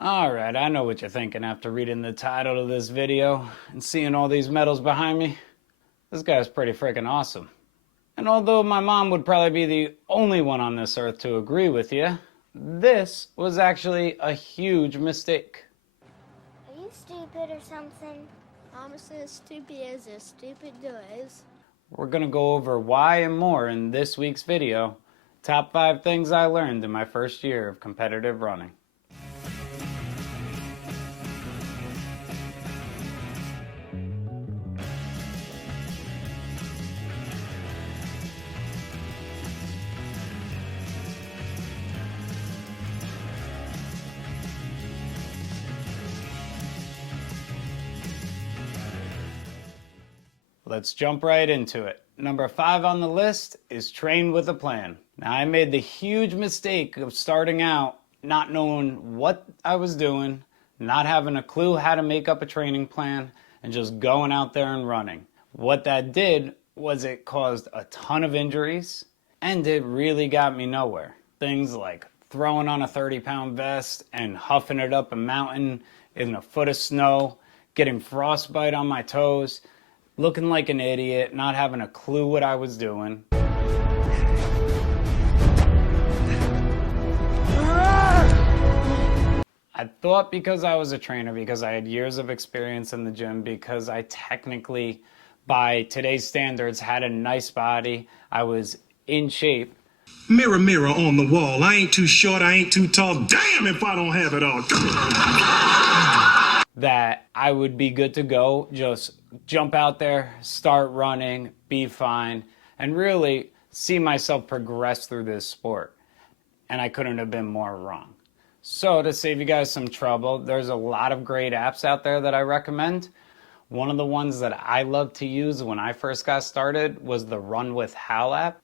Alright, I know what you're thinking after reading the title of this video and seeing all these medals behind me. This guy's pretty freaking awesome. And although my mom would probably be the only one on this earth to agree with you, this was actually a huge mistake. Are you stupid or something? Mama says stupid as a stupid does. We're gonna go over why and more in this week's video. Top 5 things I learned in my first year of competitive running. Let's jump right into it. Number 5 on the list is train with a plan. Now, I made the huge mistake of starting out not knowing what I was doing, not having a clue how to make up a training plan, and just going out there and running. What that did was it caused a ton of injuries, and it really got me nowhere. Things like throwing on a 30-pound vest and huffing it up a mountain in a foot of snow, getting frostbite on my toes, looking like an idiot, not having a clue what I was doing. I thought because I was a trainer, because I had years of experience in the gym, because I technically, by today's standards, had a nice body, I was in shape. Mirror, mirror on the wall, I ain't too short, I ain't too tall, damn if I don't have it all. That I would be good to go, just jump out there, start running, be fine, and really see myself progress through this sport. And I couldn't have been more wrong. So to save you guys some trouble, there's a lot of great apps out there that I recommend. One of the ones that I loved to use when I first got started was the Run with Hal app.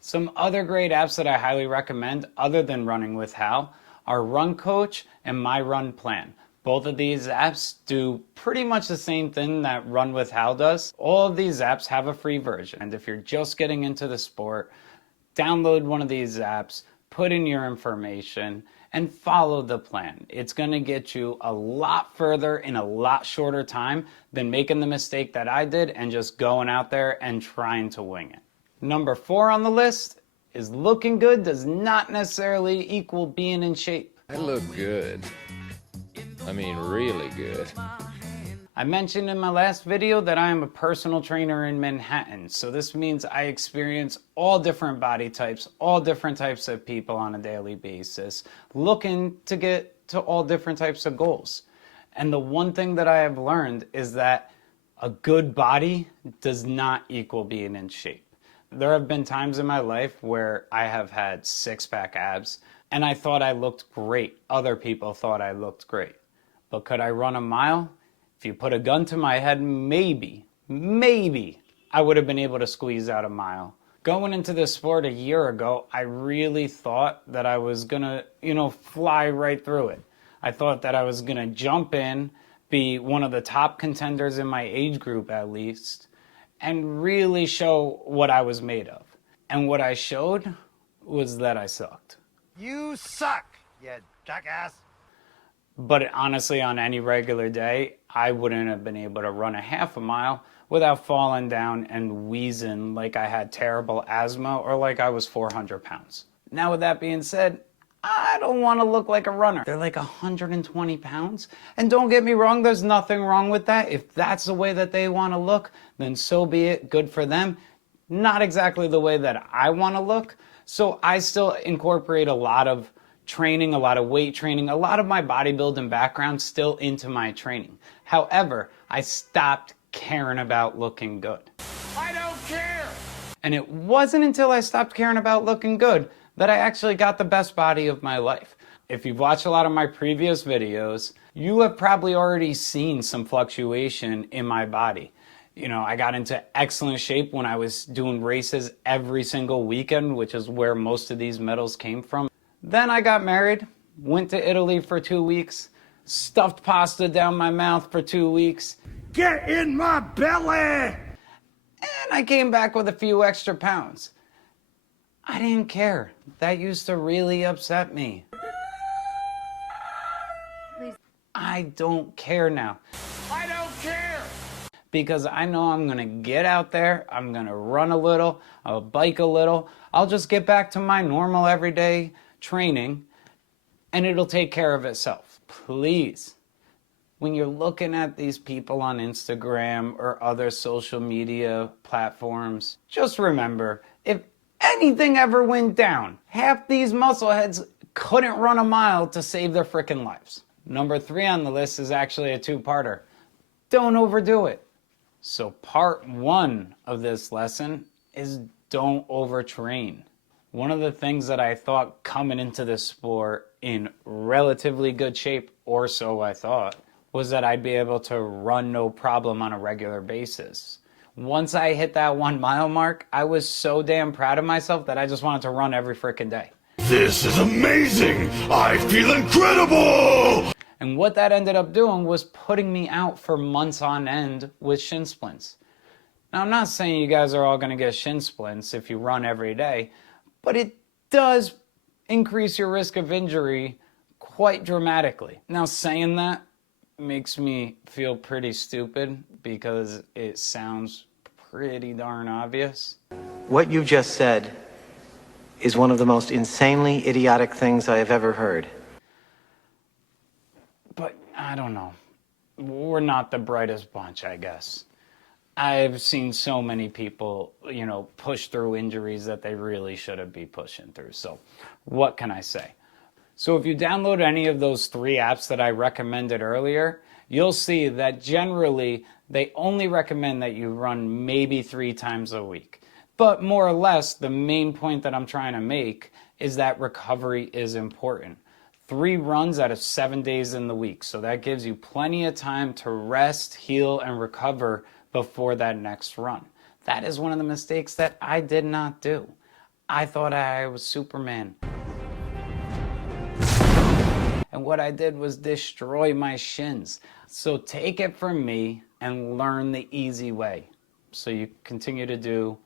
Some other great apps that I highly recommend other than Running with Hal are Run Coach and My Run Plan. Both of these apps do pretty much the same thing that Run with Hal does. All of these apps have a free version. And if you're just getting into the sport, download one of these apps, put in your information, and follow the plan. It's gonna get you a lot further in a lot shorter time than making the mistake that I did and just going out there and trying to wing it. Number 4 on the list is looking good does not necessarily equal being in shape. I look good. I mean, really good. I mentioned in my last video that I am a personal trainer in Manhattan, so this means I experience all different body types, all different types of people on a daily basis, looking to get to all different types of goals. And the one thing that I have learned is that a good body does not equal being in shape. There have been times in my life where I have had six-pack abs, and I thought I looked great. Other people thought I looked great. But could I run a mile? If you put a gun to my head, maybe I would have been able to squeeze out a mile. Going into this sport a year ago, I really thought that I was gonna, fly right through it. I thought that I was gonna jump in, be one of the top contenders in my age group at least, and really show what I was made of. And what I showed was that I sucked. You suck, you jackass. But honestly, on any regular day, I wouldn't have been able to run a half a mile without falling down and wheezing like I had terrible asthma or like I was 400 pounds. Now, with that being said, I don't want to look like a runner. They're like 120 pounds. And don't get me wrong, there's nothing wrong with that. If that's the way that they want to look, then so be it. Good for them. Not exactly the way that I want to look. So I still incorporate a lot of training, a lot of weight training, a lot of my bodybuilding background still into my training. However, I stopped caring about looking good. I don't care. And it wasn't until I stopped caring about looking good that I actually got the best body of my life. If you've watched a lot of my previous videos, you have probably already seen some fluctuation in my body. I got into excellent shape when I was doing races every single weekend, which is where most of these medals came from. Then I got married, went to Italy for 2 weeks, stuffed pasta down my mouth for 2 weeks. Get in my belly! And I came back with a few extra pounds. I didn't care. That used to really upset me. I don't care now. I don't care. Because I know I'm gonna get out there, I'm gonna run a little, I'll bike a little, I'll just get back to my normal everyday training, and it'll take care of itself. Please, when you're looking at these people on Instagram or other social media platforms, just remember, if anything ever went down, half these muscleheads couldn't run a mile to save their freaking lives. Number 3 on the list is actually a 2-parter. Don't overdo it. So part 1 of this lesson is don't overtrain. One of the things that I thought coming into this sport in relatively good shape, or so I thought, was that I'd be able to run no problem on a regular basis. Once I hit that 1 mile mark, I was so damn proud of myself that I just wanted to run every freaking day. This is amazing. I feel incredible. And what that ended up doing was putting me out for months on end with shin splints. Now, I'm not saying you guys are all going to get shin splints if you run every day, but it does increase your risk of injury quite dramatically. Now, saying that makes me feel pretty stupid because it sounds pretty darn obvious. What you just said is one of the most insanely idiotic things I have ever heard. But I don't know. We're not the brightest bunch, I guess. I've seen so many people, push through injuries that they really shouldn't be pushing through. So what can I say? So if you download any of those 3 apps that I recommended earlier, you'll see that generally they only recommend that you run maybe 3 times a week. But more or less, the main point that I'm trying to make is that recovery is important. 3 runs out of 7 days in the week. So that gives you plenty of time to rest, heal, and recover before that next run. That is one of the mistakes that I did not do. I thought I was Superman. And what I did was destroy my shins. So take it from me and learn the easy way, so you continue to do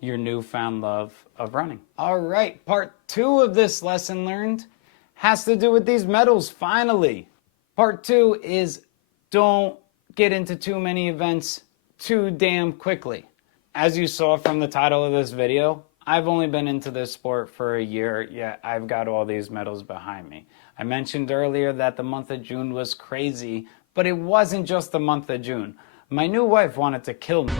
your newfound love of running. All right, part 2 of this lesson learned has to do with these medals, finally. Part 2 is don't get into too many events too damn quickly. As you saw from the title of this video, I've only been into this sport for a year, yet I've got all these medals behind me. I mentioned earlier that the month of June was crazy, but it wasn't just the month of June. My new wife wanted to kill me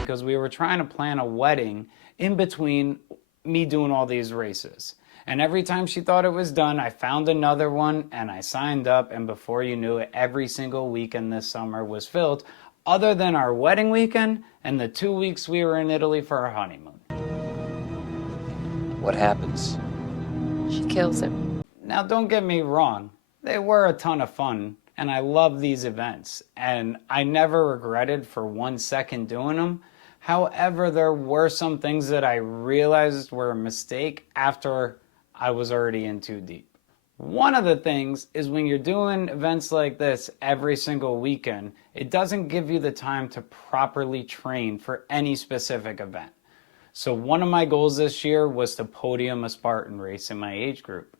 because we were trying to plan a wedding in between me doing all these races. And every time she thought it was done, I found another one and I signed up, and before you knew it, every single weekend this summer was filled, other than our wedding weekend and the 2 weeks we were in Italy for our honeymoon. What happens? She kills him. Now, don't get me wrong, they were a ton of fun, and I love these events, and I never regretted for 1 second doing them. However, there were some things that I realized were a mistake after I was already in too deep. One of the things is when you're doing events like this every single weekend, it doesn't give you the time to properly train for any specific event. So one of my goals this year was to podium a Spartan race in my age group.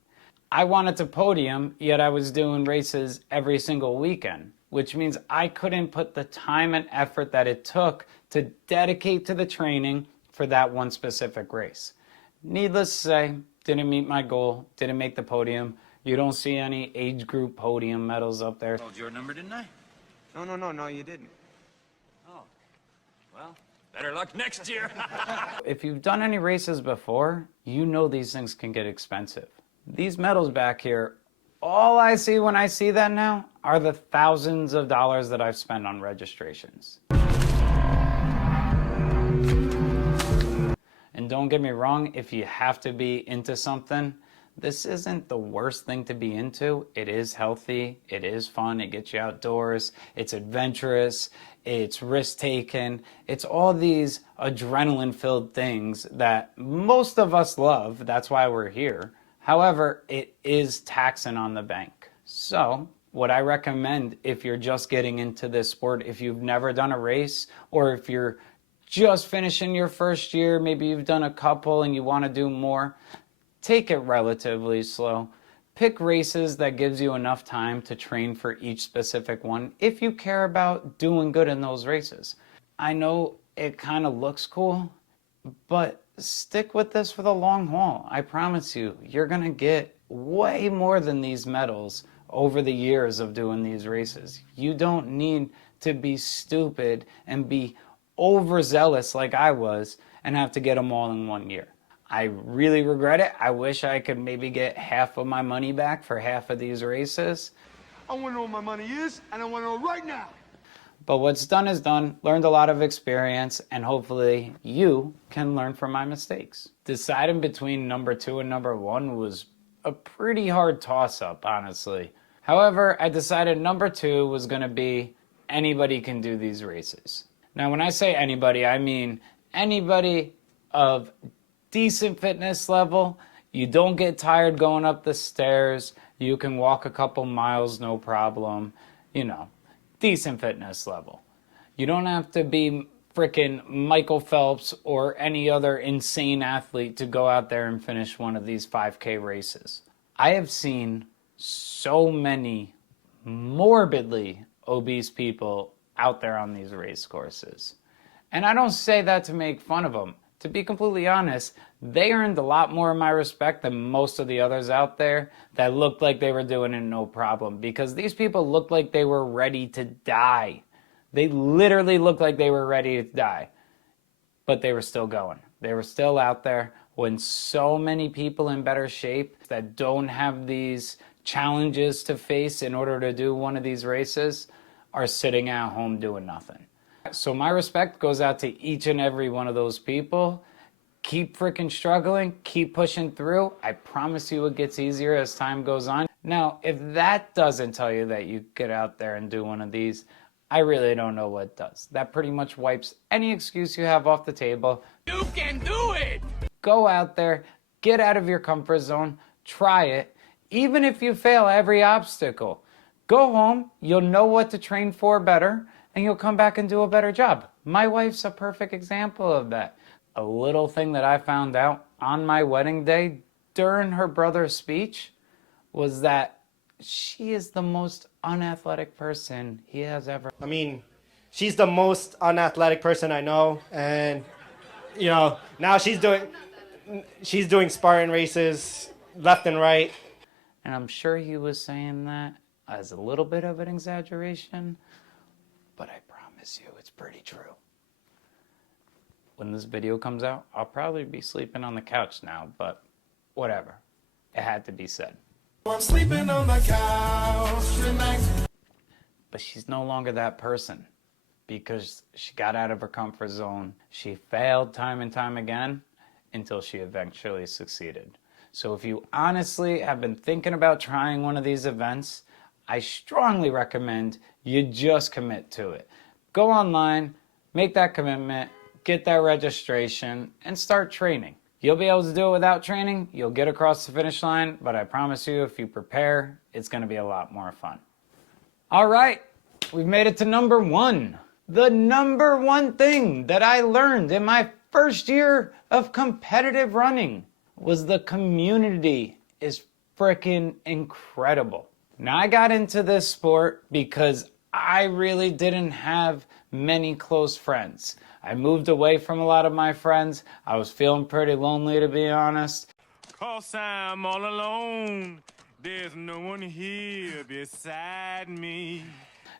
I wanted to podium, yet I was doing races every single weekend, which means I couldn't put the time and effort that it took to dedicate to the training for that one specific race. Needless to say, didn't meet my goal, didn't make the podium. You don't see any age group podium medals up there. Called your number, didn't I? No, you didn't. Oh, well, better luck next year. If you've done any races before, you know these things can get expensive. These medals back here, all I see when I see that now are the thousands of dollars that I've spent on registrations. And don't get me wrong, if you have to be into something, this isn't the worst thing to be into. It is healthy, it is fun, it gets you outdoors, it's adventurous, it's risk-taking, it's all these adrenaline-filled things that most of us love. That's why we're here. However, it is taxing on the bank. So what I recommend if you're just getting into this sport, if you've never done a race, or if you're just finishing your first year, maybe you've done a couple and you want to do more, take it relatively slow. Pick races that gives you enough time to train for each specific one if you care about doing good in those races. I know it kind of looks cool, but stick with this for the long haul. I promise you, you're going to get way more than these medals over the years of doing these races. You don't need to be stupid and be overzealous like I was and have to get them all in 1 year. I really regret it. I wish I could maybe get half of my money back for half of these races. I want to know what my money is, and I want to know right now. But what's done is done. Learned a lot of experience, and hopefully you can learn from my mistakes. Deciding between number 2 and number 1 was a pretty hard toss-up, honestly. However, I decided number 2 was going to be anybody can do these races. Now, when I say anybody, I mean anybody of decent fitness level. You don't get tired going up the stairs. You can walk a couple miles, no problem. You know, decent fitness level. You don't have to be freaking Michael Phelps or any other insane athlete to go out there and finish one of these 5K races. I have seen so many morbidly obese people out there on these race courses. And I don't say that to make fun of them. To be completely honest, they earned a lot more of my respect than most of the others out there that looked like they were doing it no problem, because these people looked like they were ready to die. They literally looked like they were ready to die, but they were still going. They were still out there when so many people in better shape that don't have these challenges to face in order to do one of these races are sitting at home doing nothing. So my respect goes out to each and every one of those people. Keep freaking struggling, keep pushing through. I promise you it gets easier as time goes on. Now, if that doesn't tell you that you get out there and do one of these, I really don't know what does. That pretty much wipes any excuse you have off the table. You can do it! Go out there, get out of your comfort zone, try it. Even if you fail every obstacle, go home, you'll know what to train for better, and you'll come back and do a better job. My wife's a perfect example of that. A little thing that I found out on my wedding day during her brother's speech was that she is the most unathletic person he has ever. I mean, she's the most unathletic person I know, and you know, now she's doing Spartan races left and right. And I'm sure he was saying that as a little bit of an exaggeration, but I promise you it's pretty true. When this video comes out, I'll probably be sleeping on the couch now, but whatever. It had to be said. I'm sleeping on the couch tonight. But she's no longer that person because she got out of her comfort zone. She failed time and time again until she eventually succeeded. So if you honestly have been thinking about trying one of these events, I strongly recommend you just commit to it. Go online, make that commitment, get that registration, and start training. You'll be able to do it without training. You'll get across the finish line, but I promise you, if you prepare, it's going to be a lot more fun. All right, we've made it to number 1. The number 1 thing that I learned in my first year of competitive running was the community is freaking incredible. Now, I got into this sport because I really didn't have many close friends. I moved away from a lot of my friends. I was feeling pretty lonely, to be honest. 'Cause I'm all alone. There's no one here beside me.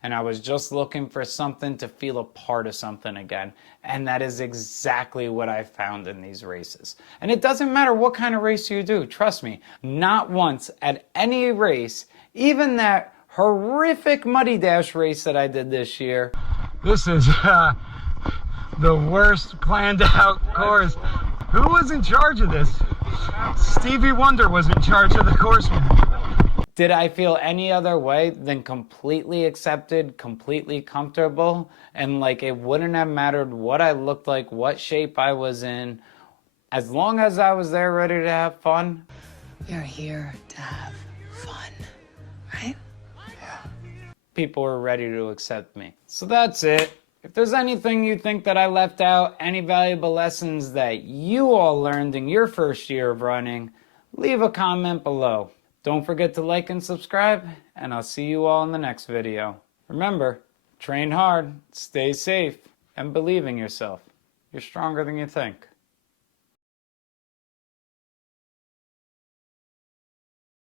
And I was just looking for something to feel a part of something again. And that is exactly what I found in these races. And it doesn't matter what kind of race you do, trust me. Not once at any race, even that horrific Muddy Dash race that I did this year. This is the worst planned out course. Who was in charge of this? Stevie Wonder was in charge of the course. Did I feel any other way than completely accepted, completely comfortable, and like it wouldn't have mattered what I looked like, what shape I was in, as long as I was there ready to have fun? You're here to have fun, right? People were ready to accept me. So that's it. If there's anything you think that I left out, any valuable lessons that you all learned in your first year of running, leave a comment below. Don't forget to like and subscribe, and I'll see you all in the next video. Remember, train hard, stay safe, and believe in yourself. You're stronger than you think.